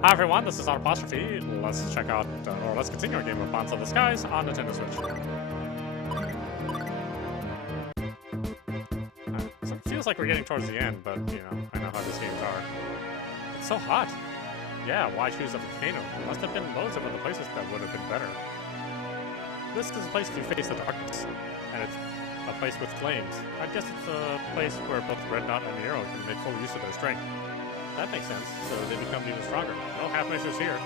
Hi everyone, this is Apostrophe. Let's check out, or let's continue our game of Bonds of the Skies on Nintendo Switch. So it feels like we're getting towards the end, but, you know, I know how these games are. It's so hot. Yeah, why choose a volcano? There must have been loads of other places that would have been better. This is a place to face the darkness, and it's a place with flames. I guess it's a place where both Red Knot and Nero can make full use of their strength. That makes sense, so they become even stronger. No half measures here.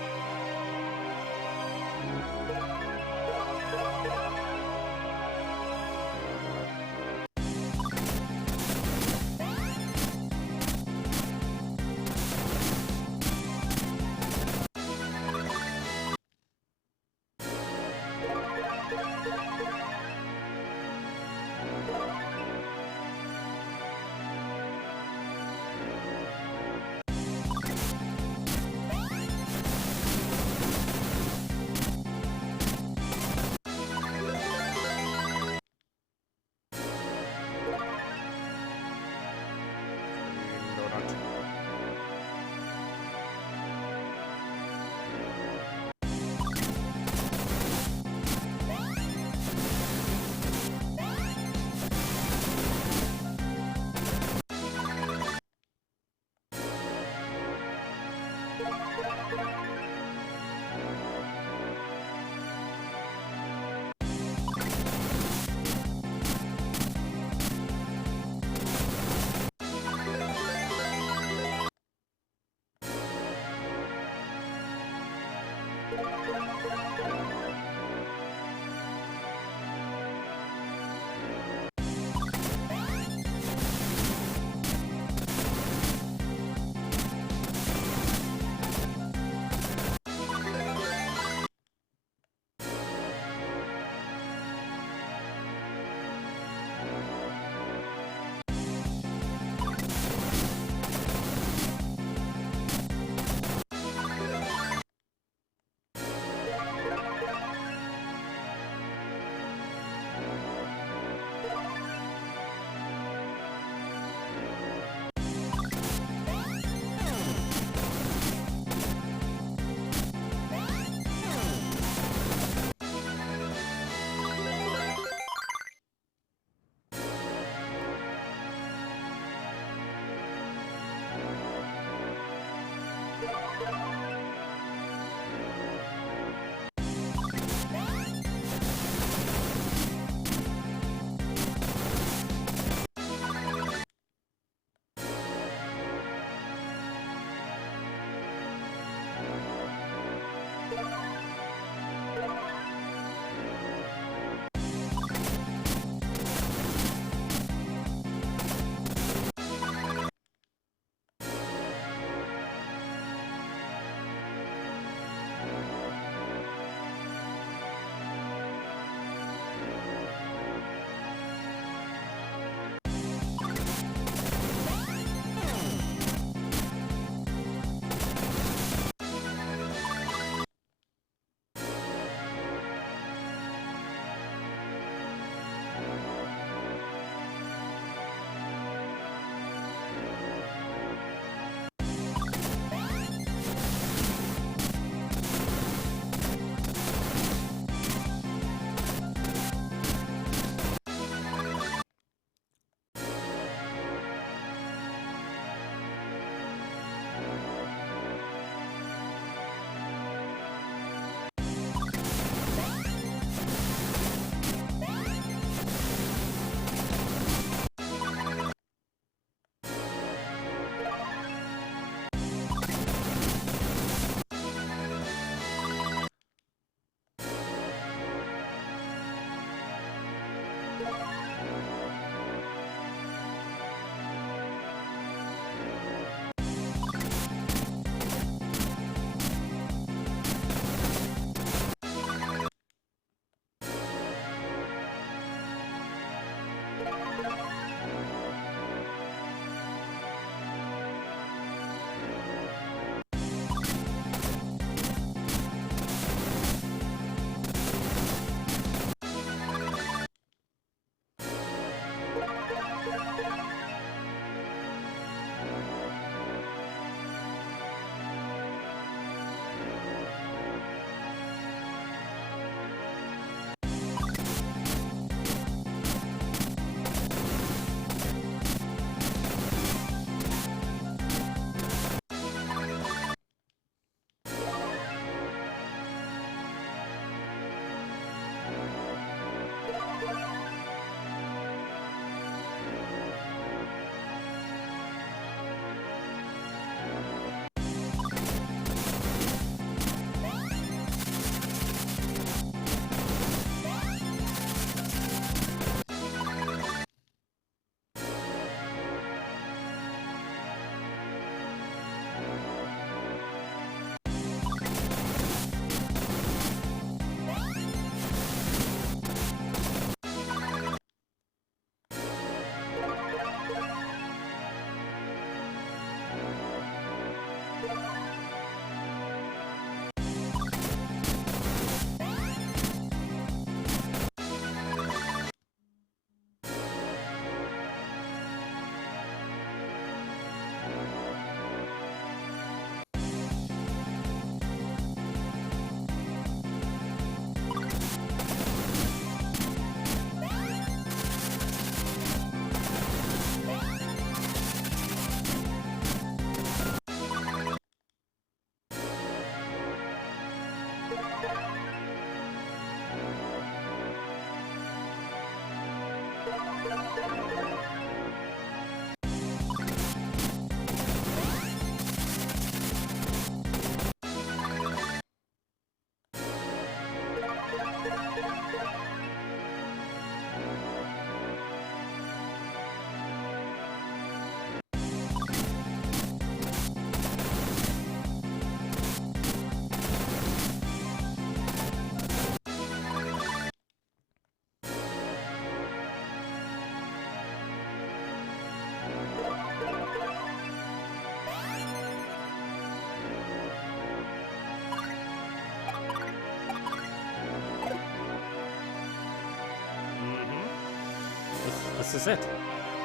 This is it.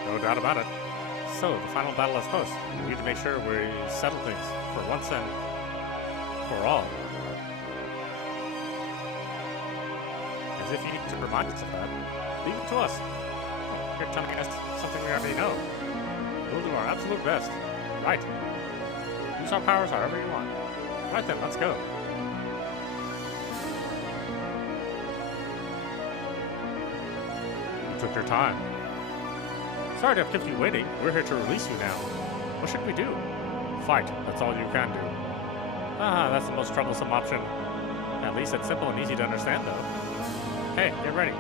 No doubt about it. So, the final battle is close. We need to make sure we settle things for once and for all. As if you need to remind us of that. Leave it to us. Oh, you're telling us something we already know. We'll do our absolute best. Right. Use our powers however you want. Right then, let's go. You took your time. Sorry to have kept you waiting. We're here to release you now. What should we do? Fight. That's all you can do. Ah, that's the most troublesome option. At least it's simple and easy to understand, though. Hey, get ready.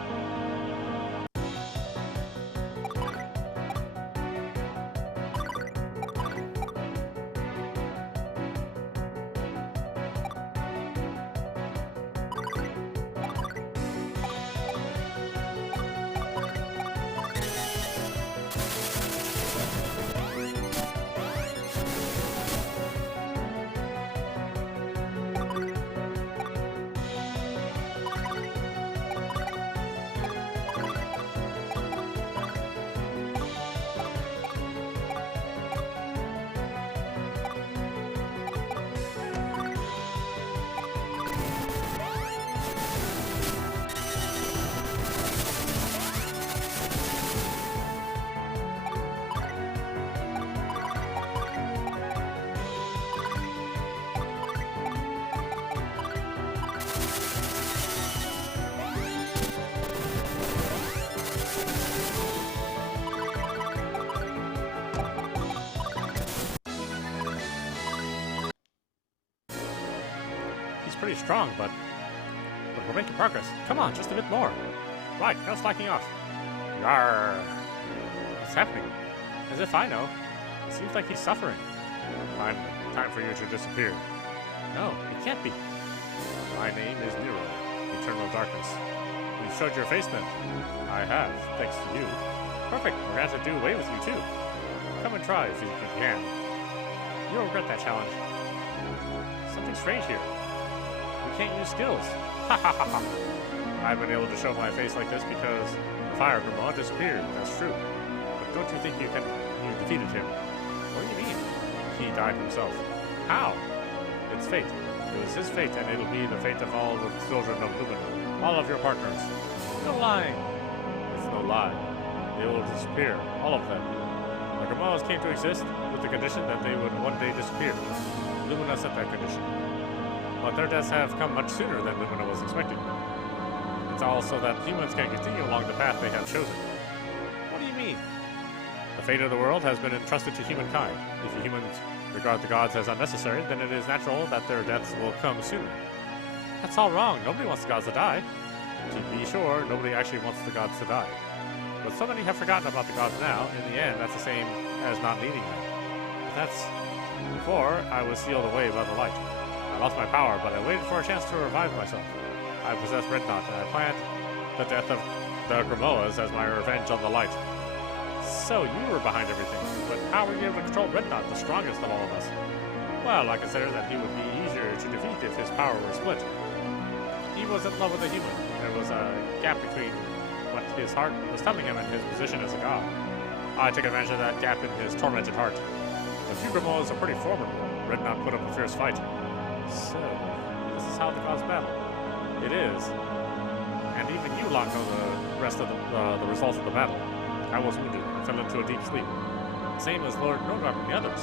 Pretty strong, but we're making progress. Come on, just a bit more. Right, no slacking off. Yarr. What's happening? As if I know. It seems like he's suffering. Fine, time for you to disappear. No, it can't be. My name is Nero, Eternal Darkness. You've showed your face then. I have, thanks to you. Perfect, we're going to do away with you too. Come and try if you can. You'll regret that challenge. Something strange here. Can't use skills. Ha ha ha ha. I've been able to show my face like this because the Fire Grimoa disappeared. That's true. But don't you think you defeated him? What do you mean? He died himself. How? It's fate. It was his fate, and it'll be the fate of all the children of Lumina. All of your partners. No lying. It's no lie. They will disappear. All of them. The Grimoas came to exist with the condition that they would one day disappear. Lumina set that condition. But their deaths have come much sooner than Lumina was expecting. It's all so that humans can continue along the path they have chosen. What do you mean? The fate of the world has been entrusted to humankind. If the humans regard the gods as unnecessary, then it is natural that their deaths will come sooner. That's all wrong. Nobody wants the gods to die. To be sure, nobody actually wants the gods to die. But so many have forgotten about the gods now. In the end, that's the same as not needing them. But that's... Before, I was sealed away by the light. I lost my power, but I waited for a chance to revive myself. I possessed Red Knot, and I planned the death of the Grimoas as my revenge on the light. So you were behind everything, but how were you able to control Red Knot, the strongest of all of us? Well, I consider that he would be easier to defeat if his power were split. He was in love with a human. There was a gap between what his heart was telling him and his position as a god. I took advantage of that gap in his tormented heart. The few Grimoas are pretty formidable. Red Knot put up a fierce fight. So, this is how the gods battle. It is. And even you lot know the rest of the results of the battle. I was wounded and fell into a deep sleep. Same as Lord Nogard and the others.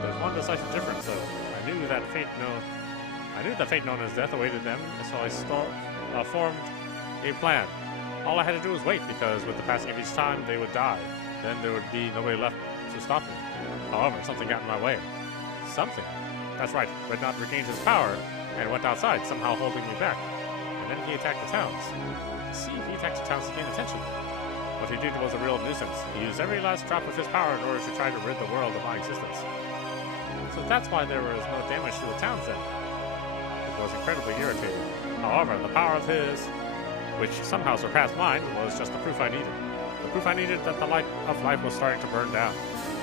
There's one decisive difference, though. I knew I knew the fate known as death awaited them, so I formed a plan. All I had to do was wait, because with the passing of each time, they would die. Then there would be nobody left to stop me. However, something got in my way. Something. That's right, Red Knot regained his power and went outside, somehow holding me back. And then he attacked the towns. See, he attacked the towns to gain attention. What he did was a real nuisance. He used every last drop of his power in order to try to rid the world of my existence. So that's why there was no damage to the towns then. It was incredibly irritating. However, the power of his, which somehow surpassed mine, was just the proof I needed. The proof I needed that the light of life was starting to burn down.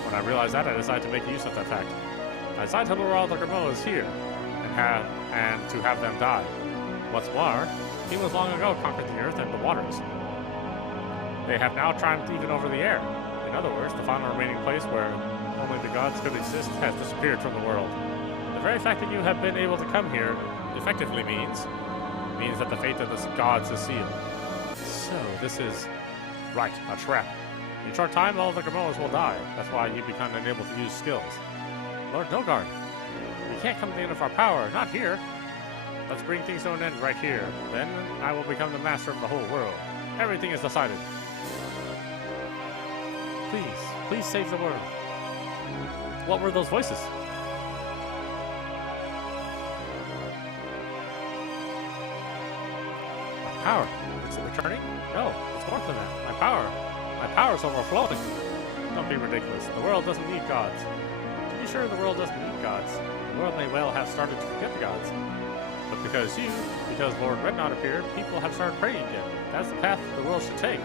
When I realized that, I decided to make use of that fact. I decided to lure all the Grimoas here, and to have them die. What's more, humans long ago conquered the earth and the waters. They have now triumphed even over the air. In other words, the final remaining place where only the gods could exist has disappeared from the world. The very fact that you have been able to come here effectively means that the fate of the gods is sealed. So, this is... right, a trap. In a short time, all the Grimoas will die. That's why you become unable to use skills. Lord Nogard, we can't come to the end of our power, not here. Let's bring things to an end right here. Then I will become the master of the whole world. Everything is decided. Please, please save the world. What were those voices? My power. Is it returning? No, it's more than that. My power is overflowing. Don't be ridiculous. The world doesn't need gods. To be sure, the world doesn't need gods. The world may well have started to forget the gods. But because Lord Red Knot appeared, people have started praying again. That's the path the world should take.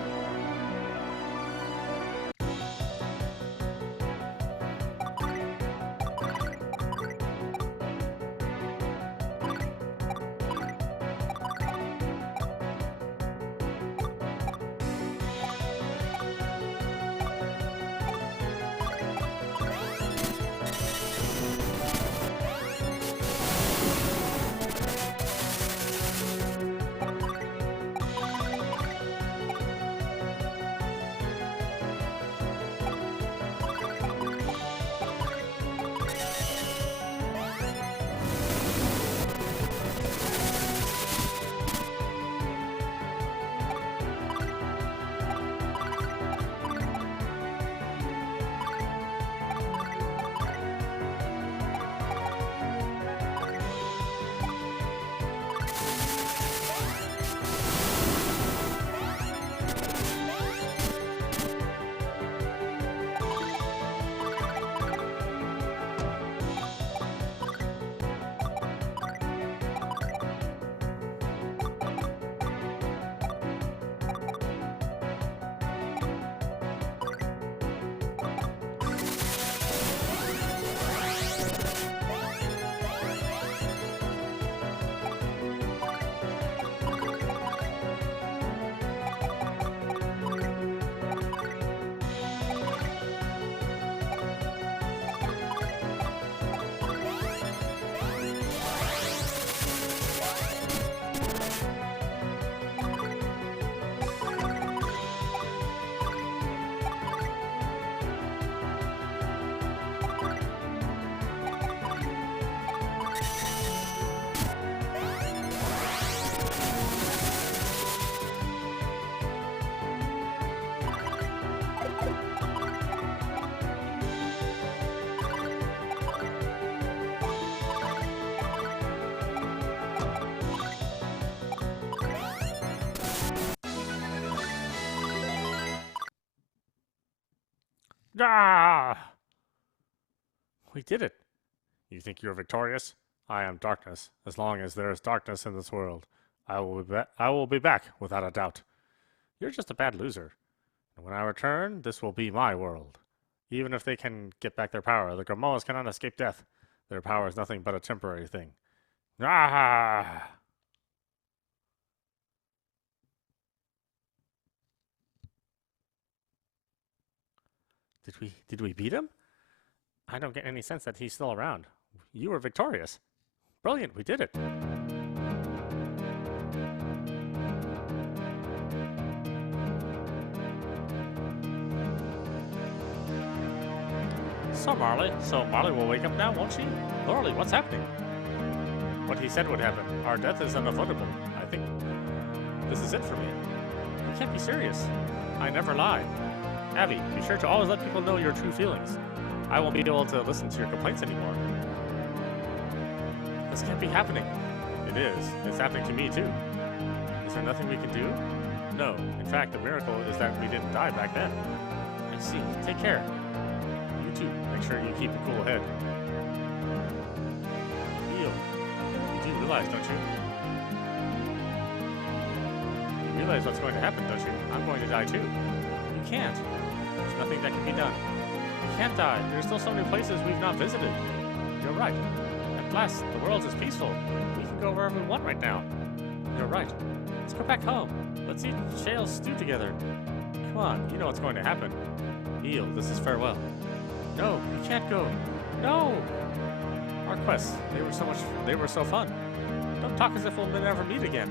Ah! We did it. You think you're victorious? I am darkness. As long as there is darkness in this world, I will be back without a doubt. You're just a bad loser. And when I return, this will be my world. Even if they can get back their power, the Grimoas cannot escape death. Their power is nothing but a temporary thing. Ah! Did we beat him? I don't get any sense that he's still around. You were victorious. Brilliant, we did it. So Marley will wake up now, won't she? Loreley, what's happening? what he said would happen. Our death is unavoidable. I think this is it for me. You can't be serious. I never lie. Abby, be sure to always let people know your true feelings. I won't be able to listen to your complaints anymore. This can't be happening. It is. It's happening to me too. Is there nothing we can do? No. In fact, the miracle is that we didn't die back then. I see. Take care. You too. Make sure you keep a cool head. Eil, you do realize, don't you? You realize what's going to happen, don't you? I'm going to die too. You can't. There's nothing that can be done. You can't die. There's still so many places we've not visited. You're right. At last, the world is peaceful. We can go wherever we want right now. You're right. Let's go back home. Let's eat Shale's stew together. Come on, you know what's going to happen. Eil, this is farewell. No, you can't go. No! Our quests, they were so fun. Don't talk as if we'll never meet again.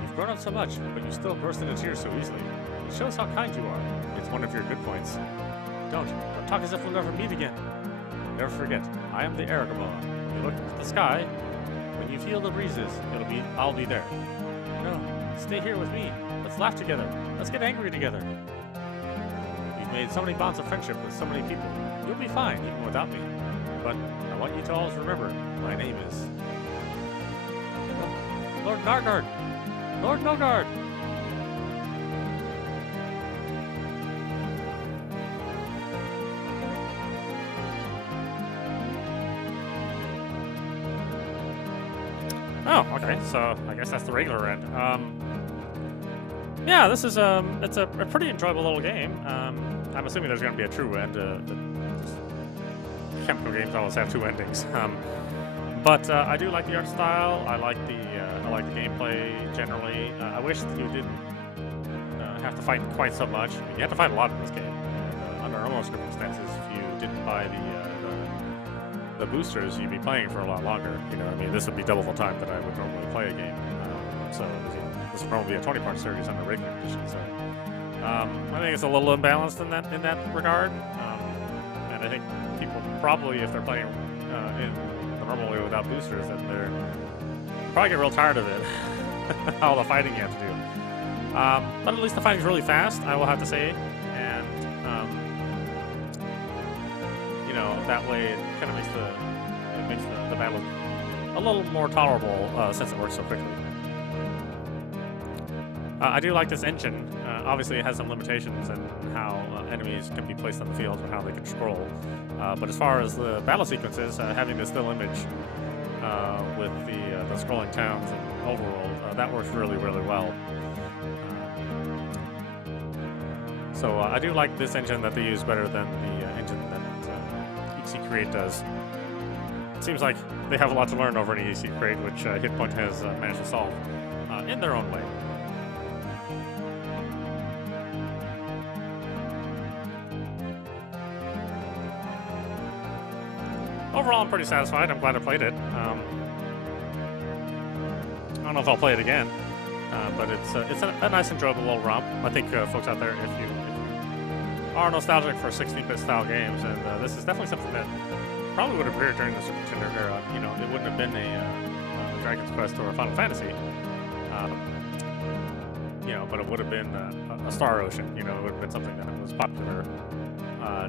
You've grown up so much, but you still burst into tears so easily. It shows how kind you are. It's one of your good points. Don't talk as if we'll never meet again. Never forget, I am the Air Grimoa. When you look at the sky, when you feel the breezes, I'll be there. No, stay here with me. Let's laugh together. Let's get angry together. You've made so many bonds of friendship with so many people. You'll be fine, even without me. But I want you to always remember, my name is... Lord Nogard! Lord Nogard! Oh, okay, so I guess that's the regular end. Yeah, this is it's a pretty enjoyable little game. I'm assuming there's going to be a true end. Chemical games always have two endings. But I do like the art style. I like the gameplay generally. I wish that you didn't have to fight quite so much. I mean, you have to fight a lot in this game. And, under normal circumstances, if you didn't buy the boosters, you'd be playing for a lot longer. You know, I mean, this would be double the time that I would normally play a game. So you know, this would probably be a 20-part series on the regular edition. So I think it's a little imbalanced in that regard. And I think people probably, if they're playing in the normal way without boosters, then they're probably get real tired of it. All the fighting you have to do. But at least the fighting's really fast, I will have to say. And you know, that way it kind of makes the battle a little more tolerable since it works so quickly. I do like this engine. Obviously, it has some limitations in how enemies can be placed on the field or how they can scroll. But as far as the battle sequences, having the still image with the scrolling towns and overworld, that works really, really well. So I do like this engine that they use better than the engine that EC Create does. It seems like they have a lot to learn over in EC Create, which Hitpoint has managed to solve in their own way. Overall, I'm pretty satisfied. I'm glad I played it. I don't know if I'll play it again, but it's a nice, enjoyable little romp. I think folks out there, if you are nostalgic for 16-bit style games, and this is definitely something that probably would have appeared during the Super Nintendo era. You know, it wouldn't have been a Dragon's Quest or a Final Fantasy. You know, but it would have been a Star Ocean. You know, it would have been something that was popular.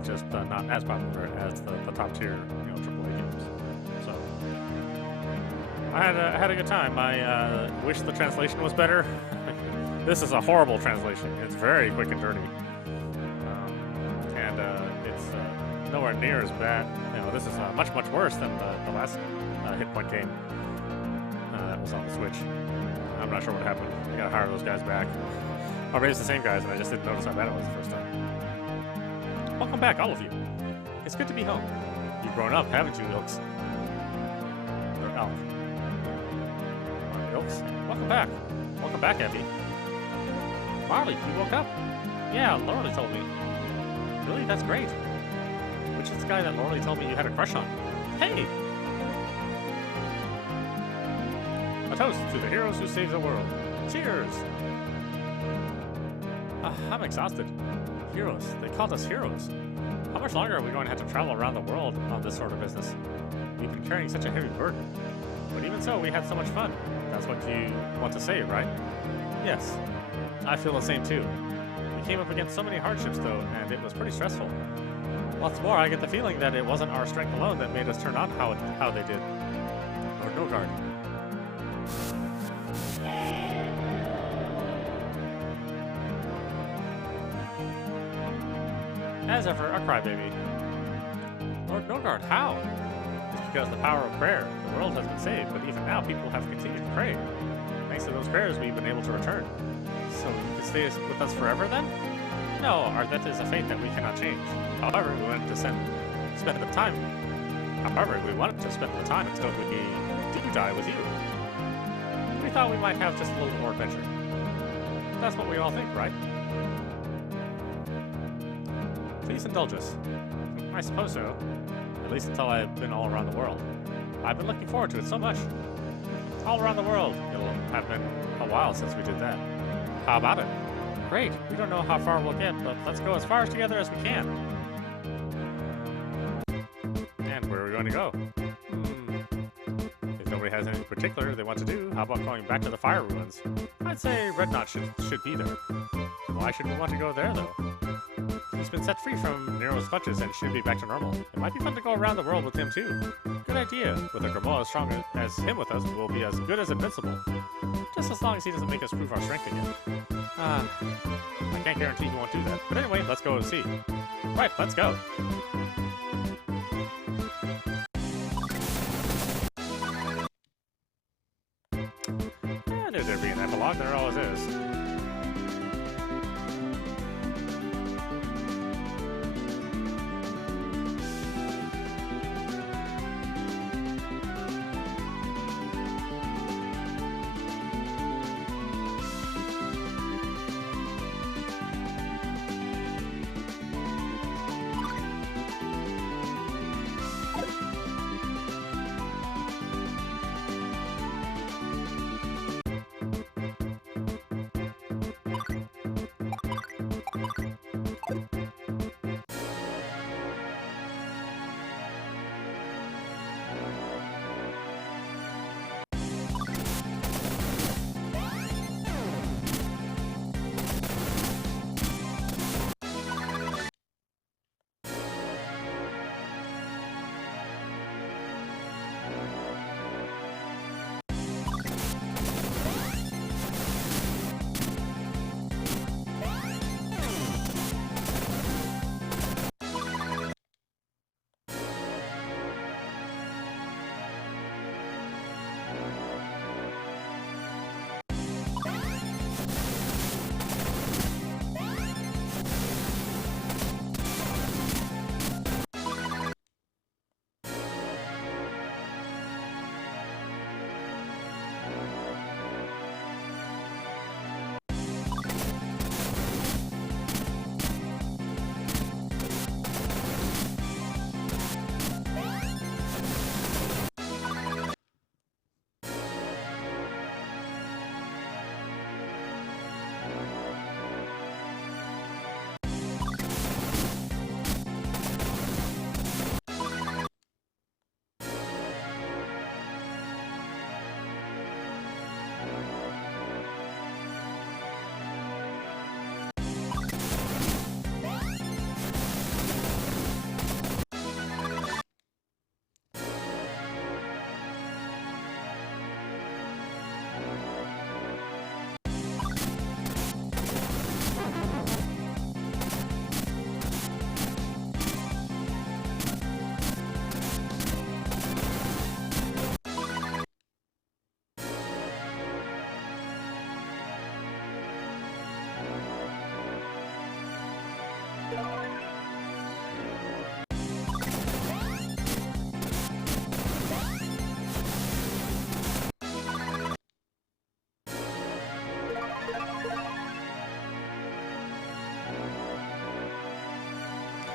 Just not as popular as the top tier, you know, AAA games. So I had a good time. I wish the translation was better. This is a horrible translation. It's very quick and dirty, and it's nowhere near as bad. You know, this is much worse than the last Hitpoint game that was on the Switch. I'm not sure what happened. I gotta hire those guys back. Or maybe it's the same guys, and I just didn't notice how bad it was the first time. Welcome back, all of you. It's good to be home. You've grown up, haven't you, Ilks? Or Elk. Ilks? Welcome back. Welcome back, Effie. Marley, you woke up? Yeah, Lorelei told me. Really? That's great. Which is the guy that Lorelei told me you had a crush on? Hey! A toast to the heroes who saved the world. Cheers! I'm exhausted. Heroes. They called us heroes. How much longer are we going to have to travel around the world on this sort of business? We've been carrying such a heavy burden. But even so, we had so much fun. That's what you want to say, right? Yes, I feel the same too. We came up against so many hardships though, and it was pretty stressful. What's more, I get the feeling that it wasn't our strength alone that made us turn out how they did. Lord Nogard. As ever, a crybaby. Lord Nogard, how? It's because of the power of prayer. The world has been saved, but even now people have continued to pray. Thanks to those prayers, we've been able to return. So you can stay with us forever then? No, our death is a fate that we cannot change. However, we wanted to spend the time. However, we wanted to spend the time until we do die with you. We thought we might have just a little more adventure. That's what we all think, right? Please indulge us. I suppose so. At least until I've been all around the world. I've been looking forward to it so much. All around the world. It'll have been a while since we did that. How about it? Great. We don't know how far we'll get, but let's go as far together as we can. And where are we going to go? If nobody has anything particular they want to do, how about going back to the fire ruins? I'd say Red Knot should be there. Why should we want to go there, though? He's been set free from Nero's clutches and should be back to normal. It might be fun to go around the world with him, too. Good idea. With a Grimoa as strong as him with us, we'll be as good as invincible. Just as long as he doesn't make us prove our strength again. I can't guarantee he won't do that. But anyway, let's go and see. Right, let's go. Yeah, there'd be an epilogue. There always is.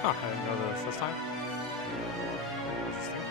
Huh, I didn't know this time. Interesting.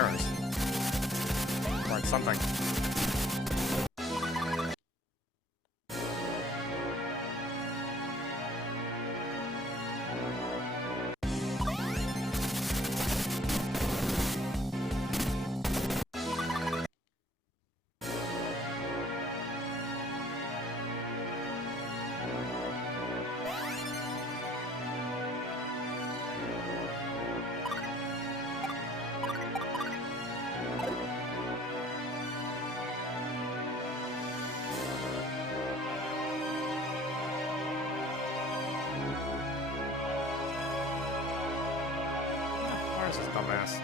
errors. Like something. Where's this dumbass?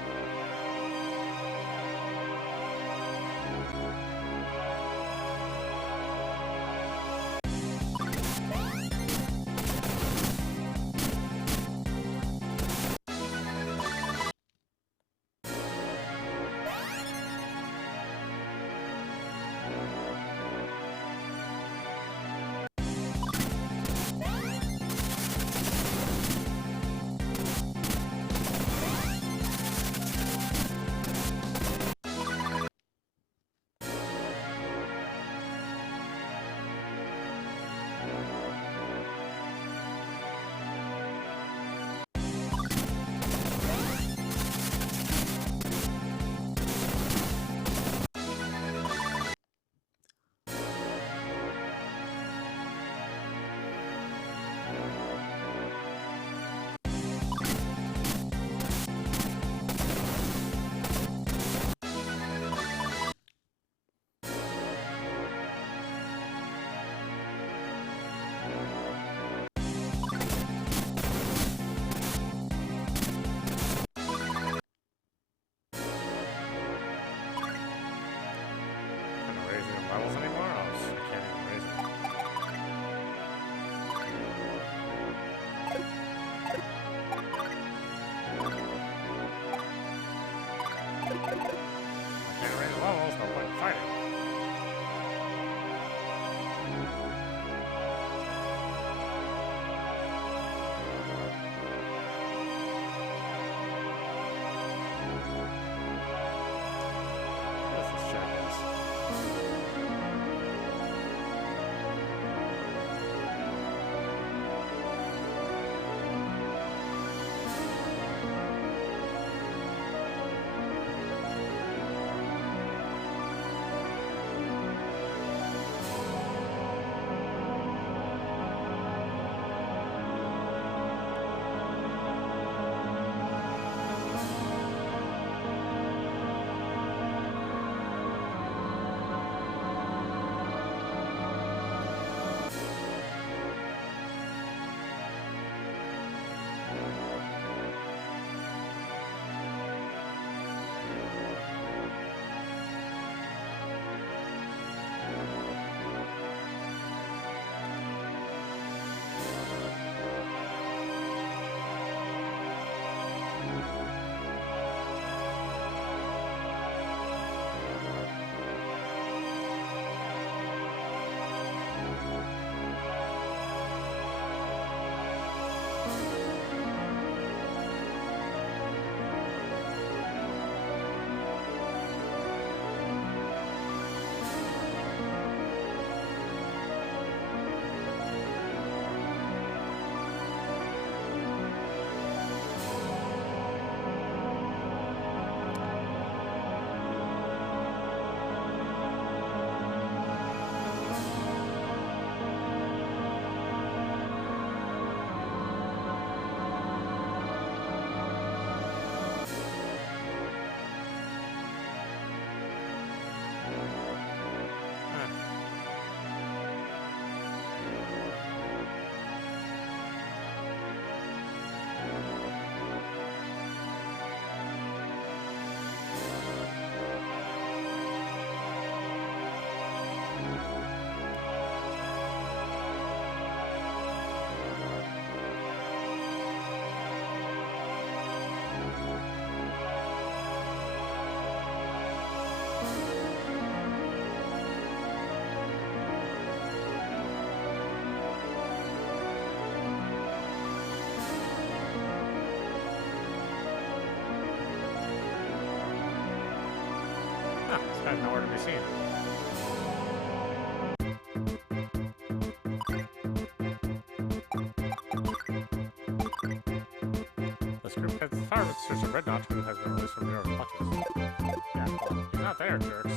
Huh, this guy's nowhere to be seen. This group heads the fire ministers of Red Knot, who has been released from Nero's clutches. Yeah, well, he's not there, jerks.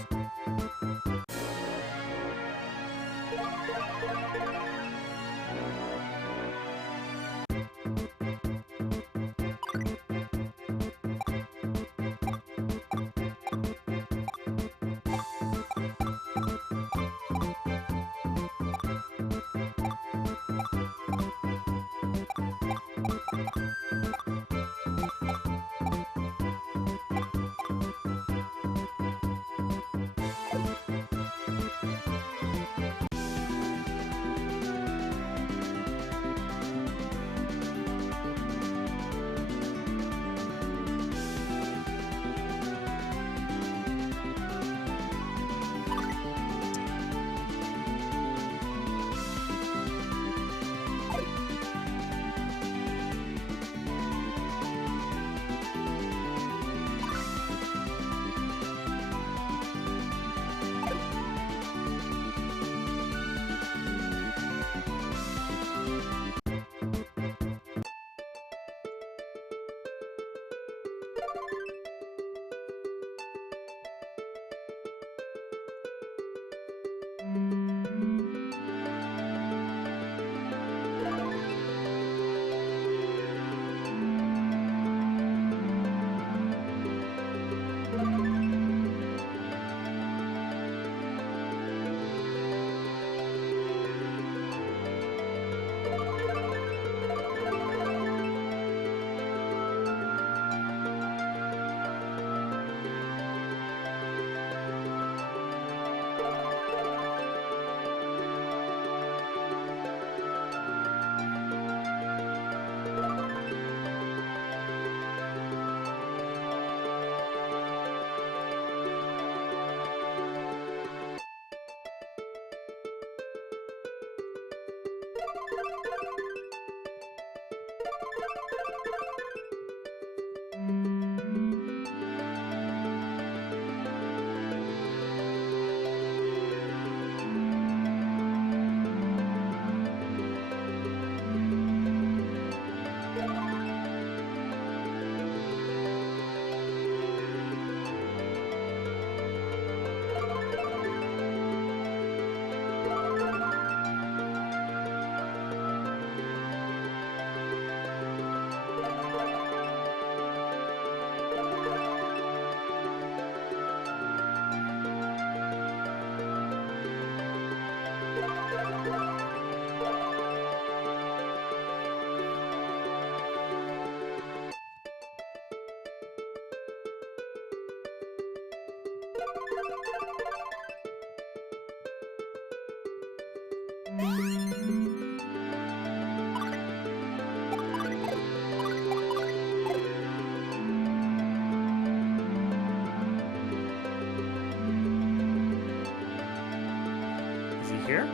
Here?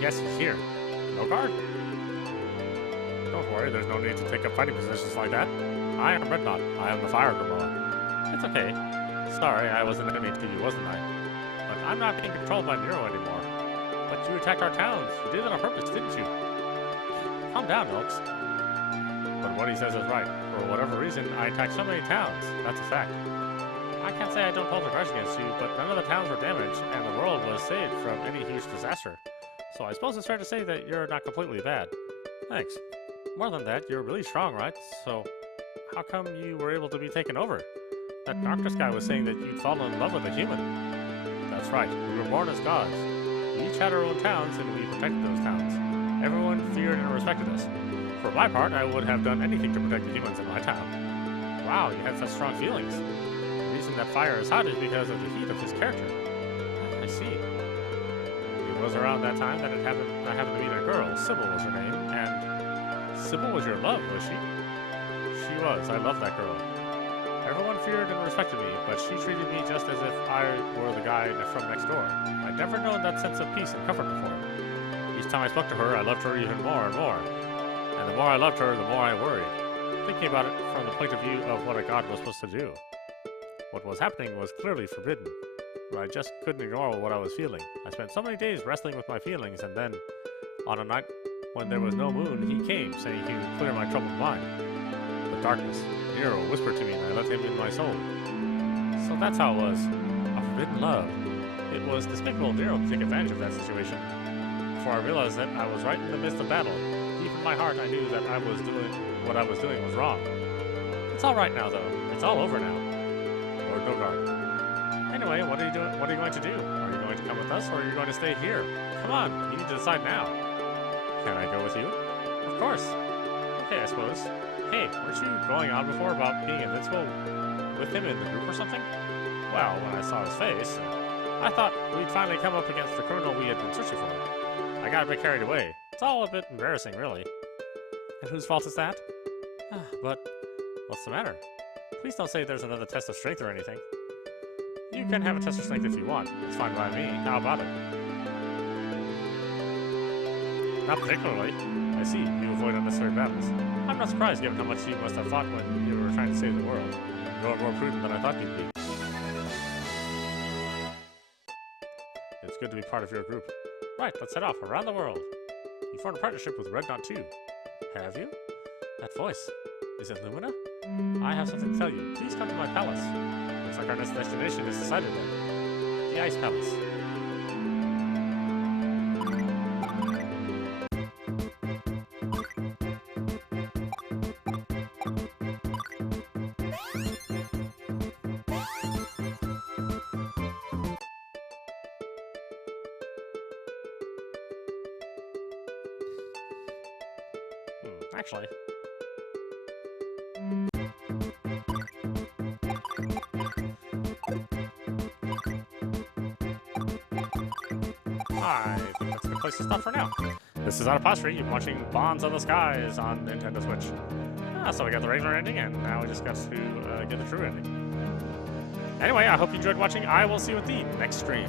Yes, he's here. Nogard? Don't worry, there's no need to take up fighting positions like that. I am Red Knot. I am the Fire Grimoa. It's okay. Sorry, I was an enemy to you, wasn't I? But I'm not being controlled by Nero anymore. But you attacked our towns. You did it on purpose, didn't you? Calm down, Elks. But what he says is right. For whatever reason, I attacked so many towns. That's a fact. I can't say I don't hold a grudge against you, but none of the towns were damaged, and the world was saved from any huge disaster. So I suppose it's fair to say that you're not completely bad. Thanks. More than that, you're really strong, right? So, how come you were able to be taken over? That Narcus guy was saying that you'd fallen in love with a human. That's right, we were born as gods. We each had our own towns, and we protected those towns. Everyone feared and respected us. For my part, I would have done anything to protect the humans in my town. Wow, you had such strong feelings. The reason that fire is hot is because of the heat of his character. I see. It was around that time that I happened to meet a girl. Sybil was her name, and Sybil was your love, was she? She was. I loved that girl. Everyone feared and respected me, but she treated me just as if I were the guy from next door. I'd never known that sense of peace and comfort before. Each time I spoke to her, I loved her even more and more. And the more I loved her, the more I worried, thinking about it from the point of view of what a god was supposed to do. What was happening was clearly forbidden. but I just couldn't ignore what I was feeling. I spent so many days wrestling with my feelings, and then, on a night when there was no moon, he came, saying he would clear my troubled mind. The darkness, Nero, whispered to me, and I let him in my soul. So that's how it was. A forbidden love. It was despicable of Nero to take advantage of that situation. Before I realized that I was right in the midst of battle. Deep in my heart, I knew that what I was doing was wrong. It's all right now, though. It's all over now. Lord Nogard. Anyway, what are you doing? What are you going to do? Are you going to come with us, or are you going to stay here? Come on, you need to decide now. Can I go with you? Of course. Okay, I suppose. Hey, weren't you going on before about being invincible with him in the group or something? Well, when I saw his face, I thought we'd finally come up against the criminal we had been searching for. I got a bit carried away. It's all a bit embarrassing, really. And whose fault is that? But what's the matter? Please don't say there's another test of strength or anything. You can have a test of strength if you want. It's fine by me. How about it? Not particularly. I see. You avoid unnecessary battles. I'm not surprised given how much you must have fought when you were trying to save the world. You're more prudent than I thought you'd be. It's good to be part of your group. Right, let's head off around the world. You formed a partnership with Regnant too. Have you? That voice. Is it Lumina? I have something to tell you. Please come to my palace. Looks like our next destination is decided then. The Ice Palace. Actually. I think that's a good place to stop for now. This is audap. You're watching Bonds of the Skies on Nintendo Switch. So we got the regular ending, and now we just got to get the true ending. Anyway, I hope you enjoyed watching. I will see you at the next stream.